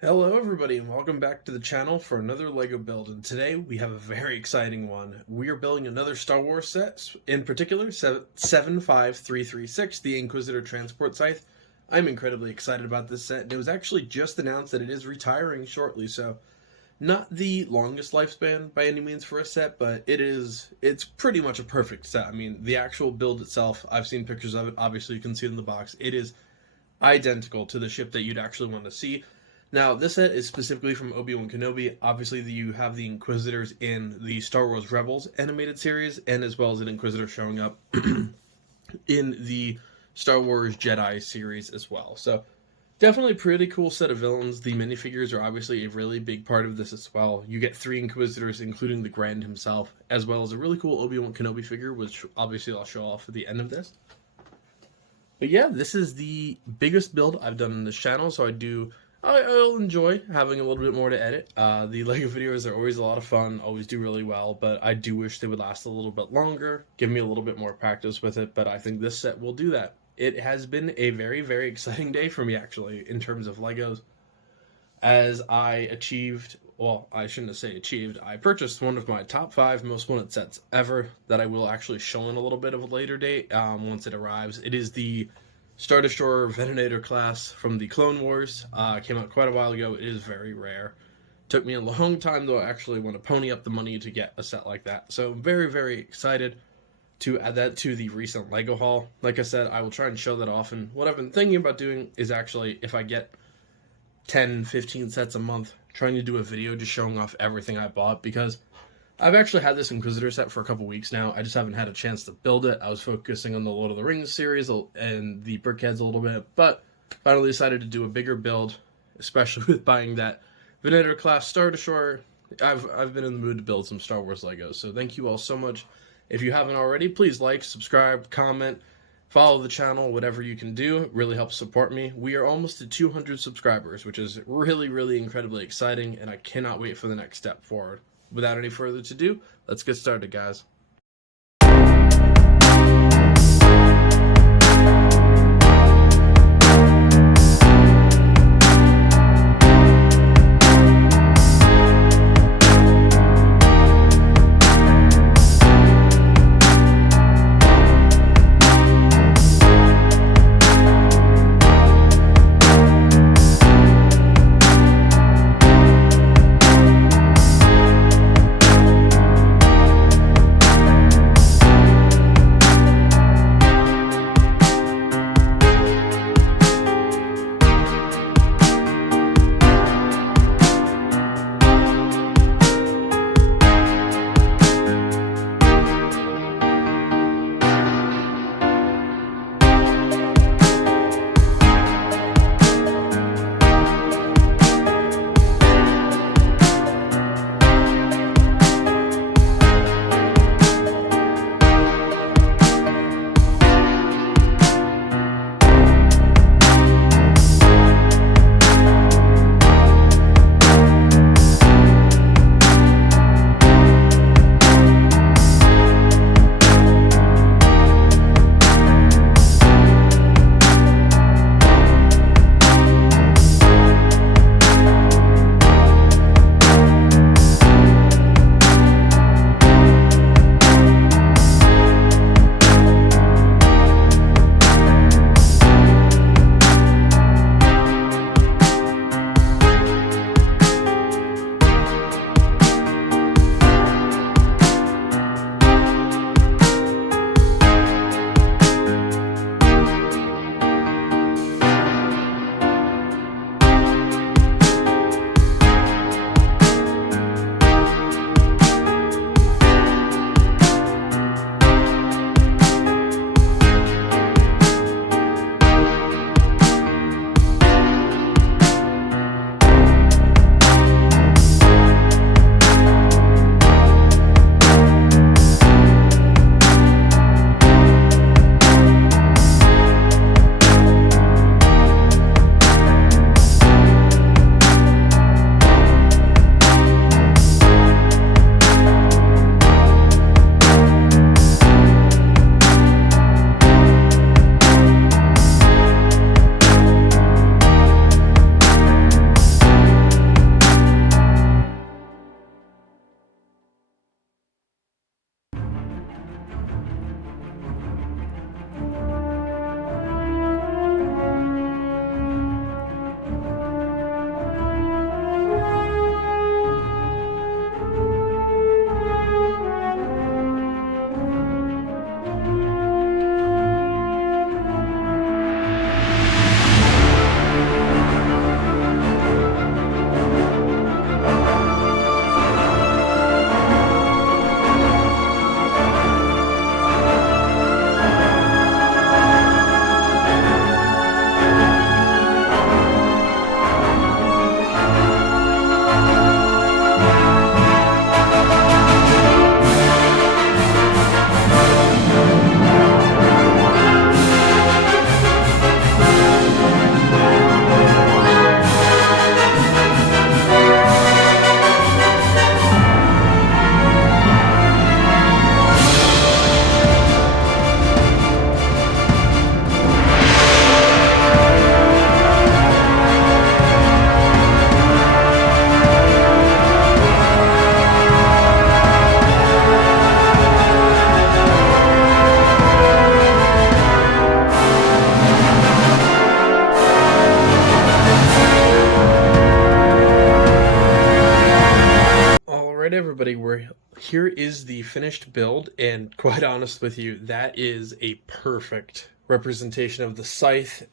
Hello everybody and welcome back to the channel for another LEGO build, and today we have a very exciting one. We are building another Star Wars set, in particular 75336, the Inquisitor Transport Scythe. I'm incredibly excited about this set, and it was actually just announced that it is retiring shortly, so not the longest lifespan by any means for a set, but it's pretty much a perfect set. I mean, the actual build itself, I've seen pictures of it, obviously you can see it in the box. It is identical to the ship that you'd actually want to see. Now, this set is specifically from Obi-Wan Kenobi. Obviously, you have the Inquisitors in the Star Wars Rebels animated series, and as well as an Inquisitor showing up in the Star Wars Jedi series as well. So, definitely a pretty cool set of villains. The minifigures are obviously a really big part of this as well. You get 3 Inquisitors, including the Grand himself, as well as a really cool Obi-Wan Kenobi figure, which obviously I'll show off at the end of this. But yeah, this is the biggest build I've done on this channel, so I'll enjoy having a little bit more to edit. The LEGO videos are always a lot of fun, always do really well, but I do wish they would last a little bit longer, give me a little bit more practice with it, but I think this set will do that. It has been a very, very exciting day for me, actually, in terms of LEGOs, as I I purchased one of my top 5 most wanted sets ever that I will actually show in a little bit of a later date once it arrives. It is the Star Destroyer Venator class from the Clone Wars. Came out quite a while ago. It is very rare. Took me a long time though. I actually want to pony up the money to get a set like that. So very, very excited to add that to the recent LEGO haul. Like I said, I will try and show that off. And what I've been thinking about doing is actually, if I get 10, 15 sets a month, trying to do a video just showing off everything I bought, because I've actually had this Inquisitor set for a couple weeks now. I just haven't had a chance to build it. I was focusing on the Lord of the Rings series and the Brickheads a little bit, but finally decided to do a bigger build, especially with buying that Venator class Star Destroyer. I've been in the mood to build some Star Wars Legos, so thank you all so much. If you haven't already, please like, subscribe, comment, follow the channel, whatever you can do. It really helps support me. We are almost at 200 subscribers, which is really, really incredibly exciting, and I cannot wait for the next step forward. Without any further ado, let's get started, guys. everybody, here is the finished build, and quite honest with you, that is a perfect representation of the Scythe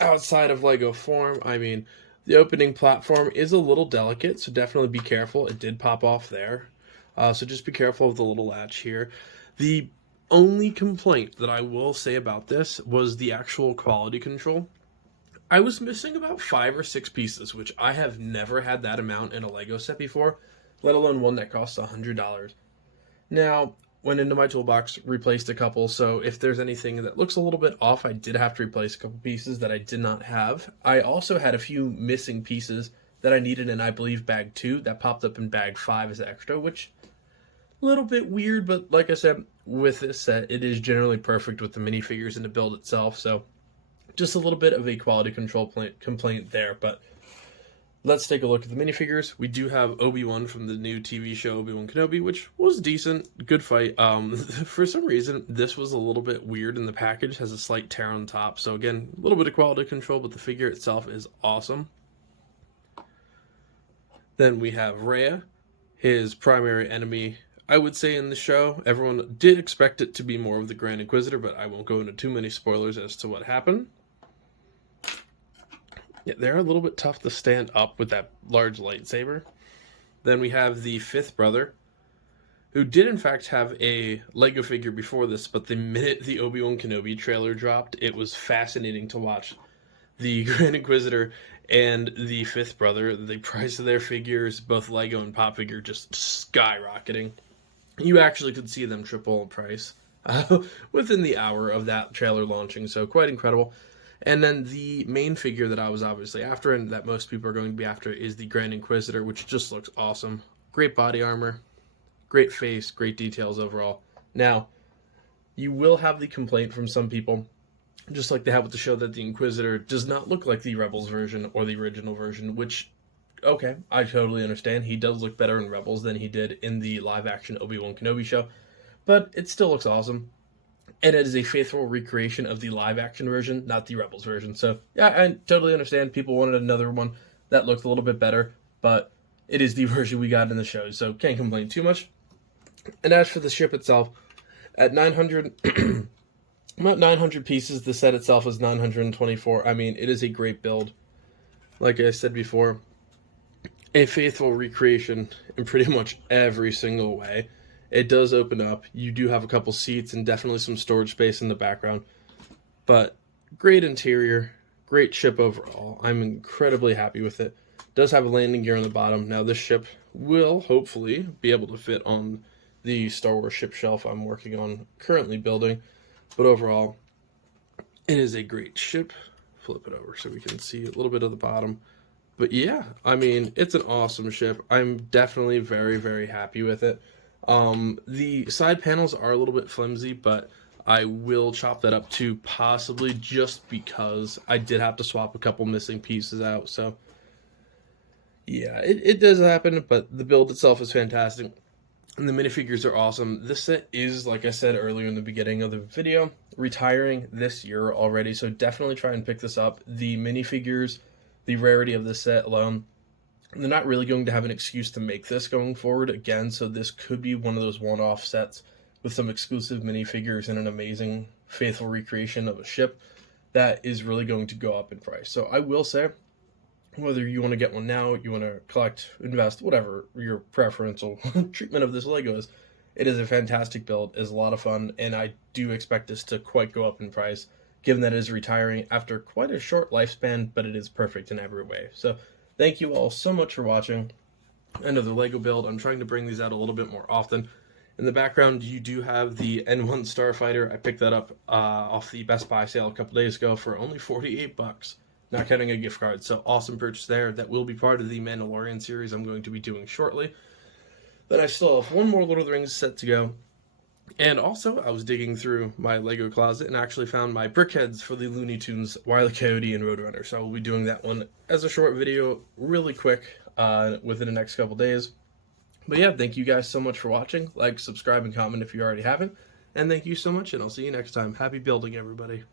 outside of Lego form. I mean, the opening platform is a little delicate, so definitely be careful. It did pop off there, so just be careful of the little latch here. The only complaint that I will say about this was the actual quality control. I was missing about 5 or 6 pieces, which I have never had that amount in a Lego set before, let alone one that costs $100. Now, went into my toolbox, replaced a couple, so if there's anything that looks a little bit off, I did have to replace a couple pieces that I did not have. I also had a few missing pieces that I needed in, I believe, bag 2 that popped up in bag 5 as extra, which a little bit weird, but like I said, with this set, it is generally perfect with the minifigures and the build itself, so just a little bit of a quality control complaint there, but let's take a look at the minifigures. We do have Obi-Wan from the new TV show Obi-Wan Kenobi, which was decent, good fight. For some reason, this was a little bit weird in the package, has a slight tear on top, so again, a little bit of quality control, but the figure itself is awesome. Then we have Rhea, his primary enemy, I would say, in the show. Everyone did expect it to be more of the Grand Inquisitor, but I won't go into too many spoilers as to what happened. Yeah, they're a little bit tough to stand up with that large lightsaber. Then we have the fifth brother, who did in fact have a Lego figure before this, but the minute the Obi-Wan Kenobi trailer dropped, it was fascinating to watch the Grand Inquisitor and the fifth brother, the price of their figures, both Lego and pop figure, just skyrocketing. You actually could see them triple in price within the hour of that trailer launching, so quite incredible. And then the main figure that I was obviously after, and that most people are going to be after, is the Grand Inquisitor, which just looks awesome. Great body armor, great face, great details overall. Now, you will have the complaint from some people, just like they have with the show, that the Inquisitor does not look like the Rebels version or the original version, which, okay, I totally understand. He does look better in Rebels than he did in the live-action Obi-Wan Kenobi show, but it still looks awesome. And it is a faithful recreation of the live-action version, not the Rebels version. So, yeah, I totally understand. People wanted another one that looked a little bit better, but it is the version we got in the show, so can't complain too much. And as for the ship itself, at 900, about 900 pieces, the set itself is 924. I mean, it is a great build. Like I said before, a faithful recreation in pretty much every single way. It does open up. You do have a couple seats and definitely some storage space in the background. But great interior, great ship overall. I'm incredibly happy with it. It does have a landing gear on the bottom. Now this ship will hopefully be able to fit on the Star Wars ship shelf I'm working on currently building. But overall, it is a great ship. Flip it over so we can see a little bit of the bottom. But yeah, I mean, it's an awesome ship. I'm definitely very, very happy with it. The side panels are a little bit flimsy, but I will chop that up too, possibly just because I did have to swap a couple missing pieces out. So yeah, it does happen, but the build itself is fantastic. And the minifigures are awesome. This set is, like I said earlier in the beginning of the video, retiring this year already. So definitely try and pick this up. The minifigures, the rarity of this set alone, they're not really going to have an excuse to make this going forward again, so this could be one of those one-off sets with some exclusive minifigures and an amazing, faithful recreation of a ship that is really going to go up in price. So I will say, whether you want to get one now, you want to collect, invest, whatever your preferential treatment of this Lego is, it is a fantastic build, it is a lot of fun, and I do expect this to quite go up in price, given that it is retiring after quite a short lifespan, but it is perfect in every way. So thank you all so much for watching another Lego build. I'm trying to bring these out a little bit more often. In the background, you do have the N1 Starfighter. I picked that up off the Best Buy sale a couple days ago for only 48 bucks, not counting a gift card. So awesome purchase there. That will be part of the Mandalorian series I'm going to be doing shortly. Then I still have one more Lord of the Rings set to go. And also, I was digging through my Lego closet and actually found my brickheads for the Looney Tunes Wile E. Coyote and Roadrunner. So I will be doing that one as a short video, really quick, within the next couple days. But yeah, thank you guys so much for watching. Like, subscribe, and comment if you already haven't. And thank you so much, and I'll see you next time. Happy building, everybody.